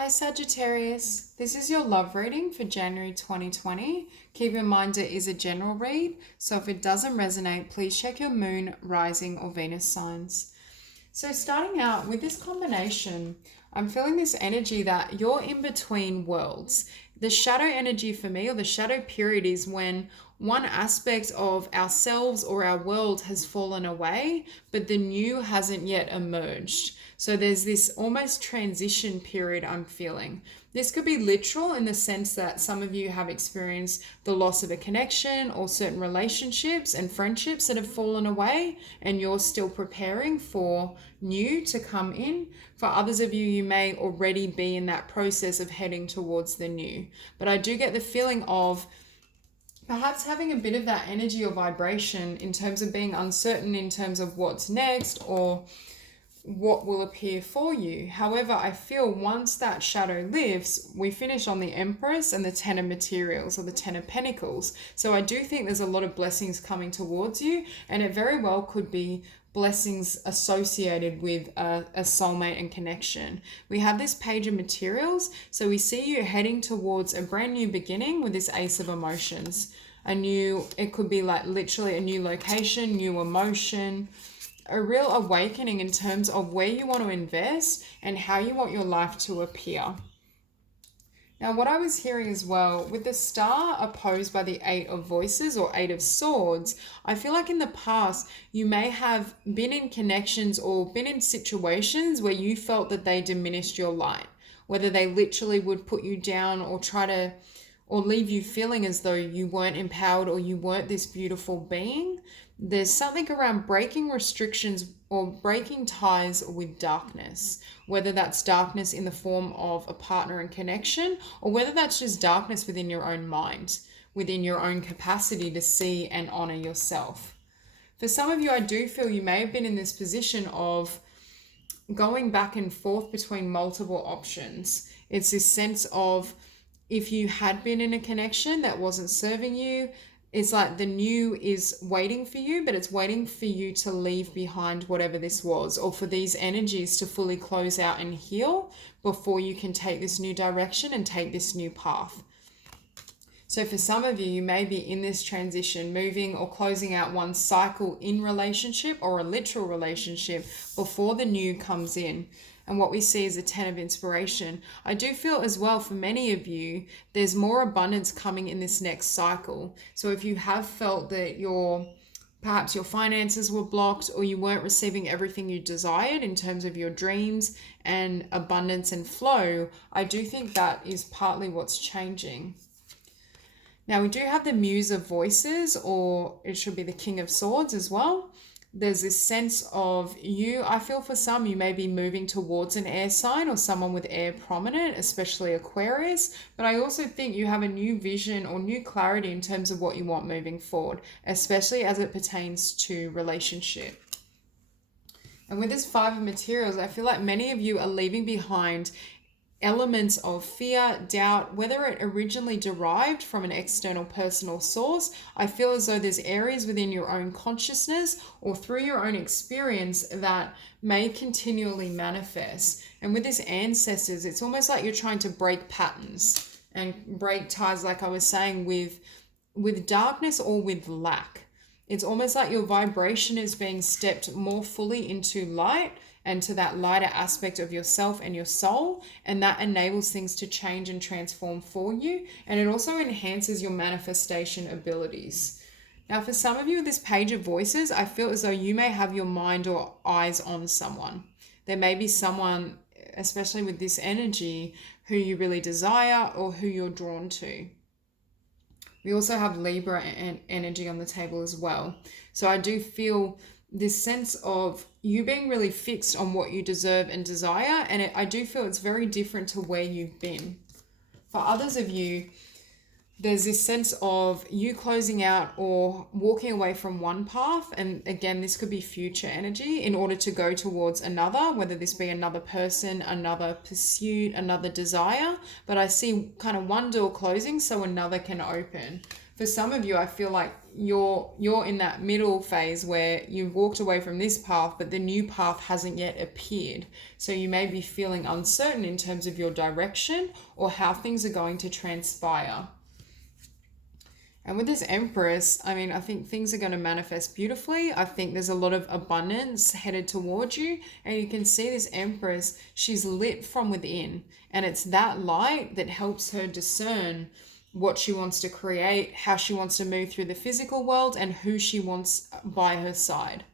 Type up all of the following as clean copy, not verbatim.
Hi Sagittarius, this is your love reading for January 2020. Keep in mind it is a general read, so if it doesn't resonate, please check your moon, rising, or Venus signs. So starting out with this combination, I'm feeling this energy that you're in between worlds. The shadow energy for me, or the shadow period, is when one aspect of ourselves or our world has fallen away, but the new hasn't yet emerged. So there's this almost transition period I'm feeling. This could be literal in the sense that some of you have experienced the loss of a connection or certain relationships and friendships that have fallen away, and you're still preparing for new to come in. For others of you, you may already be in that process of heading towards the new. But I do get the feeling of perhaps having a bit of that energy or vibration in terms of being uncertain in terms of what's next or what will appear for you. However, I feel once that shadow lifts, we finish on the Empress and the Ten of Materials, or the Ten of Pentacles. So I do think there's a lot of blessings coming towards you, and it very well could be blessings associated with a soulmate and connection. We have this Page of Materials, so we see you heading towards a brand new beginning with this Ace of Emotions. It could be like literally a new location, new emotion, a real awakening in terms of where you want to invest and how you want your life to appear. Now, what I was hearing as well, with the star opposed by the Eight of Voices or Eight of Swords, I feel like in the past you may have been in connections or been in situations where you felt that they diminished your light, whether they literally would put you down or or leave you feeling as though you weren't empowered or you weren't this beautiful being. There's something around breaking restrictions or breaking ties with darkness, whether that's darkness in the form of a partner and connection, or whether that's just darkness within your own mind, within your own capacity to see and honor yourself. For some of you, I do feel you may have been in this position of going back and forth between multiple options. It's this sense of, if you had been in a connection that wasn't serving you, it's like the new is waiting for you, but it's waiting for you to leave behind whatever this was, or for these energies to fully close out and heal before you can take this new direction and take this new path. So for some of you, you may be in this transition, moving or closing out one cycle in relationship or a literal relationship before the new comes in. And what we see is a 10 of inspiration. I do feel as well for many of you, there's more abundance coming in this next cycle. So if you have felt that perhaps your finances were blocked or you weren't receiving everything you desired in terms of your dreams and abundance and flow, I do think that is partly what's changing. Now we do have the Muse of Voices, or it should be the King of Swords as well. There's this sense of I feel for some, you may be moving towards an air sign or someone with air prominent, especially Aquarius. But I also think you have a new vision or new clarity in terms of what you want moving forward, especially as it pertains to relationship. And with this Five of Materials, I feel like many of you are leaving behind elements of fear, doubt, whether it originally derived from an external personal source. I feel as though there's areas within your own consciousness or through your own experience that may continually manifest. And with this ancestors, it's almost like you're trying to break patterns and break ties, like I was saying, with darkness or with lack. It's almost like your vibration is being stepped more fully into light and to that lighter aspect of yourself and your soul, and that enables things to change and transform for you, and it also enhances your manifestation abilities. Now for some of you with this Page of Voices, I feel as though you may have your mind or eyes on someone. There may be someone, especially with this energy, who you really desire or who you're drawn to. We also have Libra and energy on the table as well. So I do feel this sense of you being really fixed on what you deserve and desire. And I do feel it's very different to where you've been. For others of you, there's this sense of you closing out or walking away from one path. And again, this could be future energy in order to go towards another, whether this be another person, another pursuit, another desire. But I see kind of one door closing so another can open. for some of you, I feel like you're in that middle phase where you've walked away from this path, but the new path hasn't yet appeared. So you may be feeling uncertain in terms of your direction or how things are going to transpire. And with this Empress, I mean, I think things are going to manifest beautifully. I think there's a lot of abundance headed towards you. And you can see this Empress, she's lit from within. And it's that light that helps her discern what she wants to create, how she wants to move through the physical world, and who she wants by her side,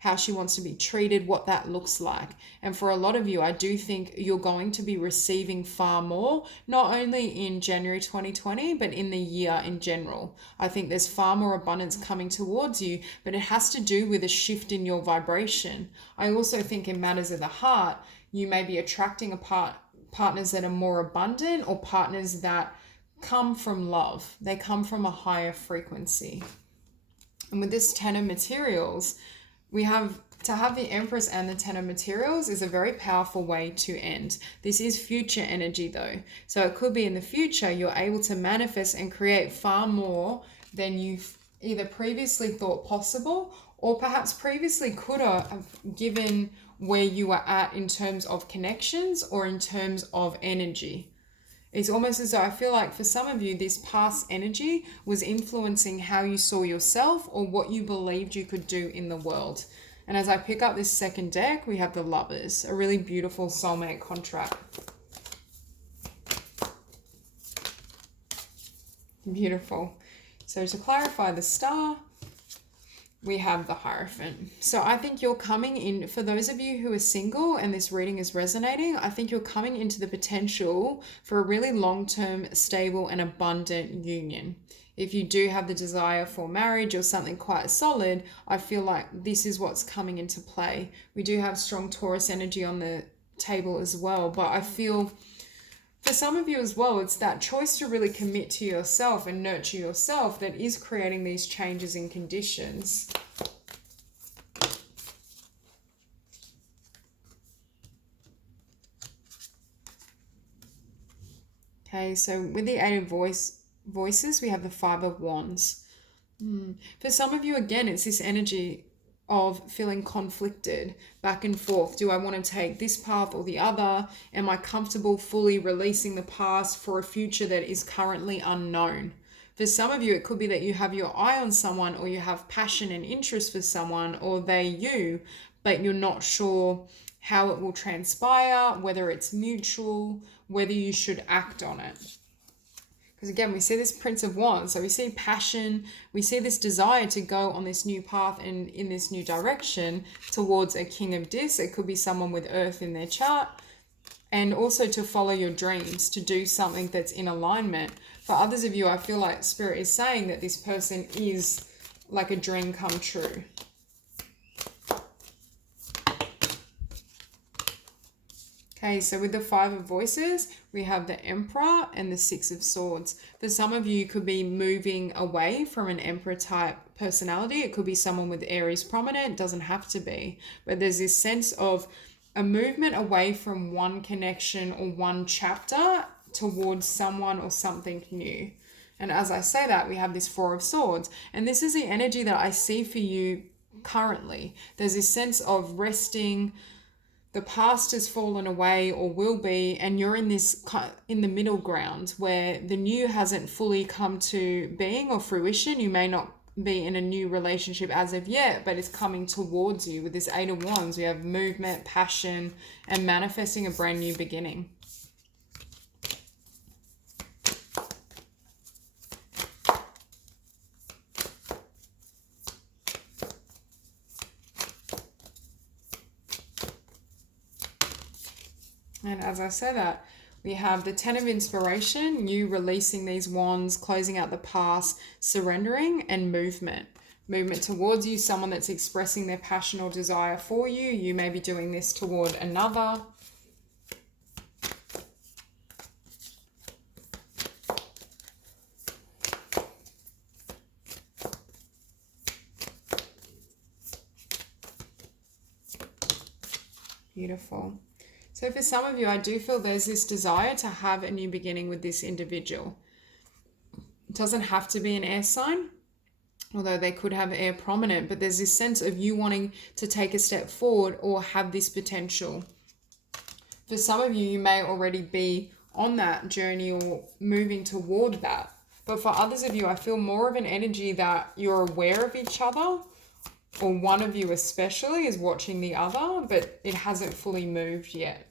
how she wants to be treated, what that looks like. And for a lot of you, I do think you're going to be receiving far more, not only in January 2020, but in the year in general. I think there's far more abundance coming towards you, but it has to do with a shift in your vibration. I also think in matters of the heart, you may be attracting partners that are more abundant, or partners that come from love. They come from a higher frequency. And with this Ten of Materials, we have to have the Empress and the Ten of Materials is a very powerful way to end. This is future energy though. So it could be in the future you're able to manifest and create far more than you've either previously thought possible, or perhaps previously could have, given where you are at in terms of connections or in terms of energy. It's almost as though I feel like for some of you, this past energy was influencing how you saw yourself or what you believed you could do in the world. And as I pick up this second deck, we have the Lovers, a really beautiful soulmate contract. Beautiful. So to clarify the Star, we have the Hierophant. So I think you're coming in, for those of you who are single and this reading is resonating, I think you're coming into the potential for a really long-term, stable and abundant union. If you do have the desire for marriage or something quite solid, I feel like this is what's coming into play. We do have strong Taurus energy on the table as well, but I feel for some of you as well, it's that choice to really commit to yourself and nurture yourself that is creating these changes in conditions. Okay, so with the Eight of Voices, we have the Five of Wands. For some of you, again, it's this energy of feeling conflicted back and forth. Do I want to take this path or the other? Am I comfortable fully releasing the past for a future that is currently unknown? For some of you, it could be that you have your eye on someone, or you have passion and interest for someone, or they you, but you're not sure how it will transpire, whether it's mutual, whether you should act on it. Because again, we see this Prince of Wands, so we see passion, we see this desire to go on this new path and in this new direction towards a King of Dis. It could be someone with Earth in their chart, and also to follow your dreams, to do something that's in alignment. For others of you, I feel like Spirit is saying that this person is like a dream come true. Okay, so with the Five of Voices, we have the Emperor and the Six of Swords. For some of you, you could be moving away from an Emperor type personality. It could be someone with Aries prominent, doesn't have to be. But there's this sense of a movement away from one connection or one chapter towards someone or something new. And as I say that, we have this Four of Swords. And this is the energy that I see for you currently. There's this sense of resting. The past has fallen away or will be, and you're in the middle ground where the new hasn't fully come to being or fruition. You may not be in a new relationship as of yet, but it's coming towards you. With this Eight of Wands, we have movement, passion, and manifesting a brand new beginning. And as I say that, we have the Ten of Inspiration, you releasing these wands, closing out the past, surrendering, and movement. Movement towards you, someone that's expressing their passion or desire for you. You may be doing this toward another. Beautiful. So for some of you, I do feel there's this desire to have a new beginning with this individual. It doesn't have to be an air sign, although they could have air prominent, but there's this sense of you wanting to take a step forward or have this potential. For some of you, you may already be on that journey or moving toward that. But for others of you, I feel more of an energy that you're aware of each other, or one of you especially is watching the other, but it hasn't fully moved yet.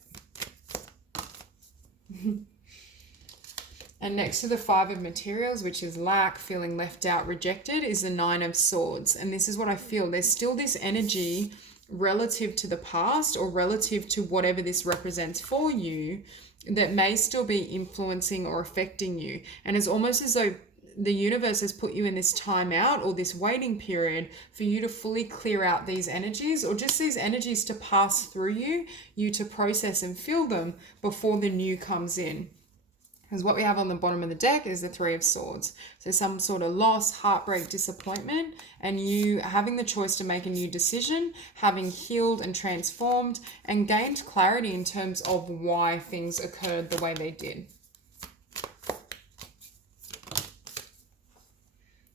And next to the 5 of materials, which is lack, feeling left out, rejected, is the 9 of swords. And this is what I feel. There's still this energy relative to the past or relative to whatever this represents for you that may still be influencing or affecting you. And it's almost as though the universe has put you in this timeout or this waiting period for you to fully clear out these energies, or just these energies to pass through you to process and feel them before the new comes in. Because what we have on the bottom of the deck is the 3 of swords. So some sort of loss, heartbreak, disappointment, and you having the choice to make a new decision, having healed and transformed and gained clarity in terms of why things occurred the way they did.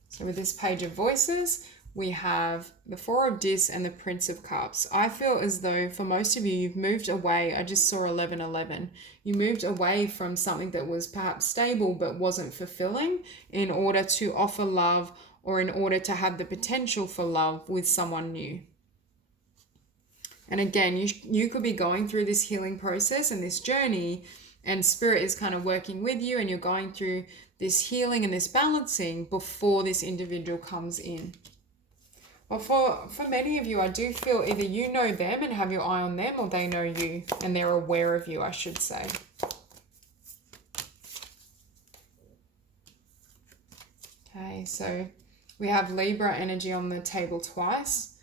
So with this page of voices, we have the 4 of Dis and the Prince of Cups. I feel as though for most of you, you've moved away. I just saw 1111. You moved away from something that was perhaps stable but wasn't fulfilling in order to offer love, or in order to have the potential for love with someone new. And again, you could be going through this healing process and this journey, and Spirit is kind of working with you, and you're going through this healing and this balancing before this individual comes in. Well, for many of you, I do feel either you know them and have your eye on them, or they know you and they're aware of you, I should say. Okay, so we have Libra energy on the table twice.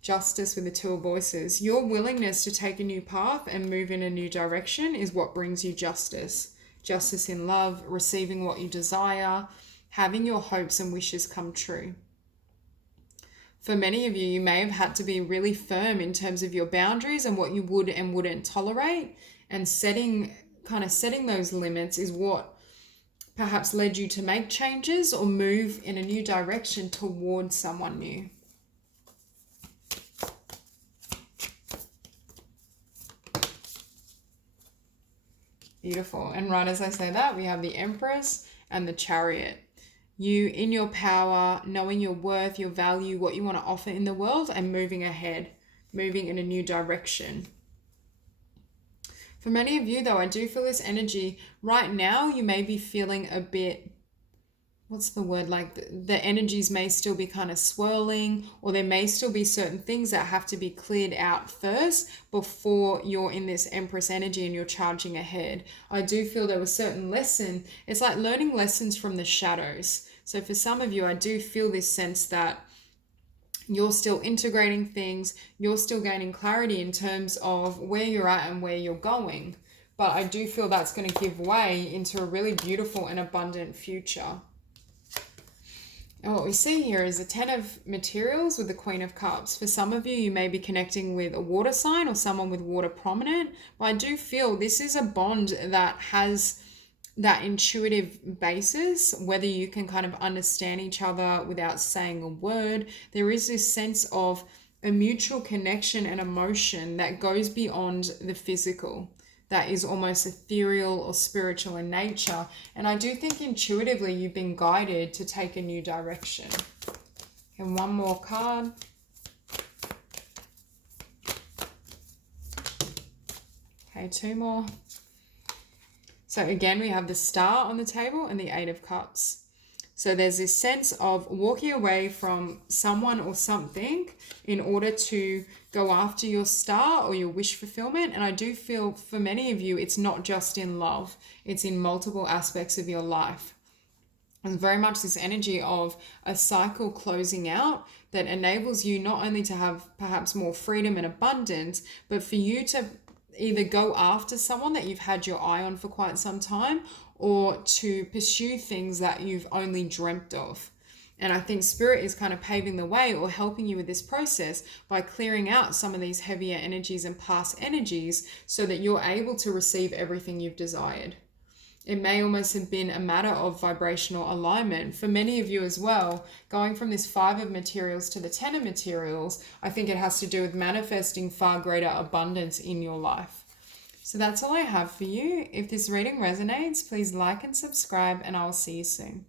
Justice with the 2 of voices. Your willingness to take a new path and move in a new direction is what brings you justice. Justice in love, receiving what you desire, having your hopes and wishes come true. For many of you, you may have had to be really firm in terms of your boundaries and what you would and wouldn't tolerate, and setting those limits is what perhaps led you to make changes or move in a new direction towards someone new. Beautiful. And right as I say that, we have the Empress and the Chariot. You in your power, knowing your worth, your value, what you want to offer in the world, and moving ahead, moving in a new direction. For many of you though, I do feel this energy right now. You may be feeling a bit, what's the word, like the energies may still be kind of swirling, or there may still be certain things that have to be cleared out first before you're in this Empress energy and you're charging ahead. I do feel there was certain lesson. It's like learning lessons from the shadows. So for some of you, I do feel this sense that you're still integrating things, you're still gaining clarity in terms of where you're at and where you're going. But I do feel that's going to give way into a really beautiful and abundant future. And what we see here is the 10 of materials with the Queen of Cups. For some of you, you may be connecting with a water sign or someone with water prominent. But I do feel this is a bond that has that intuitive basis, whether you can kind of understand each other without saying a word. There is this sense of a mutual connection and emotion that goes beyond the physical, that is almost ethereal or spiritual in nature. And I do think intuitively you've been guided to take a new direction. And one more card. Okay, 2 more. So again, we have the Star on the table and the 8 of Cups. So there's this sense of walking away from someone or something in order to go after your star or your wish fulfillment. And I do feel for many of you, it's not just in love, it's in multiple aspects of your life. And very much this energy of a cycle closing out that enables you not only to have perhaps more freedom and abundance, but for you to either go after someone that you've had your eye on for quite some time, or to pursue things that you've only dreamt of. And I think Spirit is kind of paving the way or helping you with this process by clearing out some of these heavier energies and past energies so that you're able to receive everything you've desired. It may almost have been a matter of vibrational alignment for many of you as well. Going from this 5 of materials to the 10 of materials, I think it has to do with manifesting far greater abundance in your life. So that's all I have for you. If this reading resonates, please like and subscribe, and I will see you soon.